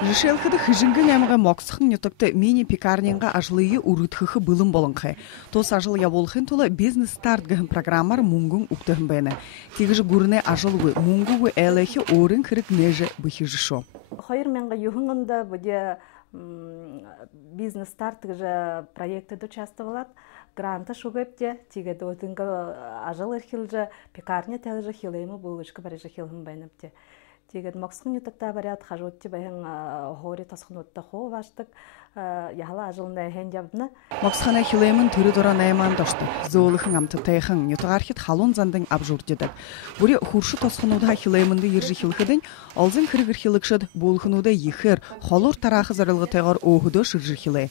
Жишелхыды хыжынгын әміға моксықын нетокты мини-пекарнинға ажлыйы урытхықы былым болынқы. Тос ажыл яболхын толы бизнес-старт гіхін программар мұңгын ұқтығын бәйні. Тегіжі гүріне ажылығы мұңгығы әләхі орын кірік нежі бұхижы шо. Хайыр менға юхыңында бұде бизнес-старт гіжі проекты участы болады. Гранты шугепте, тигеді өтінгі ажыл әрхілжі пекарня тәліжі хилеймі бұл үшкі барыжы хилхын бәйніпте. Тегет моксун ютакта барят хажотти баһын хори тасхын отта хо баштык яхала ажылында хэн жабдына моксхана хилемин түрү дора найман дошты зоолыхын амты тайхын ютархит халон зандын абжурдедик бури хуршу тасхынуда хилеминди ержи хилхидин алзын кыргыр хилыкшыд болхынуда ихер холор тарахы зарылгы тайгар оһудо шыржы хиле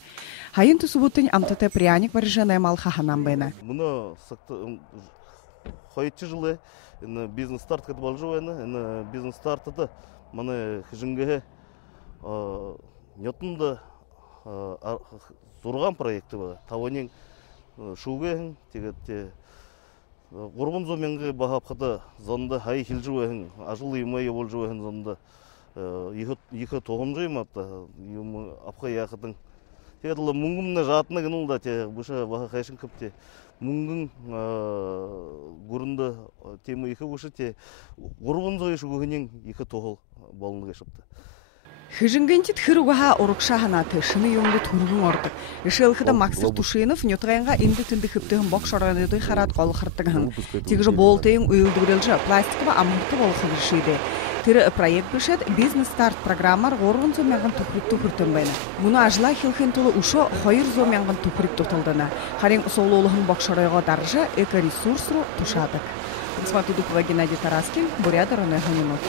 хайын тусубуттын амтыта пряник барыжа наймал хаханам бэна муна сакты хойчы жылы бизнес-старт кет балжуэна, бизнес-старт это мане хижинге нетунда зурган проекты бар. Таванин шуге тегетте гурбун зоменге бахапхата зонда хай хилжуэхин ажыл имай болжуэхин зонда ихе тогомжойматта юм апха яхатын тегетле мунгумна жатына гынулда те буша баха хайшин кепте мунгун гурунда тема ихе буша те гурбун зойшугынин ихе тогол болуну кешипти. Хыжынгынтит хыругаха орукшаханаты шыны ёмды тургун ордык. Ишелхыда Максим Тушинов нётгайнга инди тынды хыптыгын бокшарады харат колхыртыгын. Тигже болтыйын уйылдырылжы пластикова аммыкты болхын жишиди. Тыры проект бишет бизнес-старт программар горгун зомянгын туприк тухыртын байна. Муну ажла хилхин тулы ушо хайыр зомянгын туприк тутылдына. Харин сололухын бокшарайга даржа эко-ресурсру тушадык. Геннадий Тараскин, Бурят Ронэ Ханинов.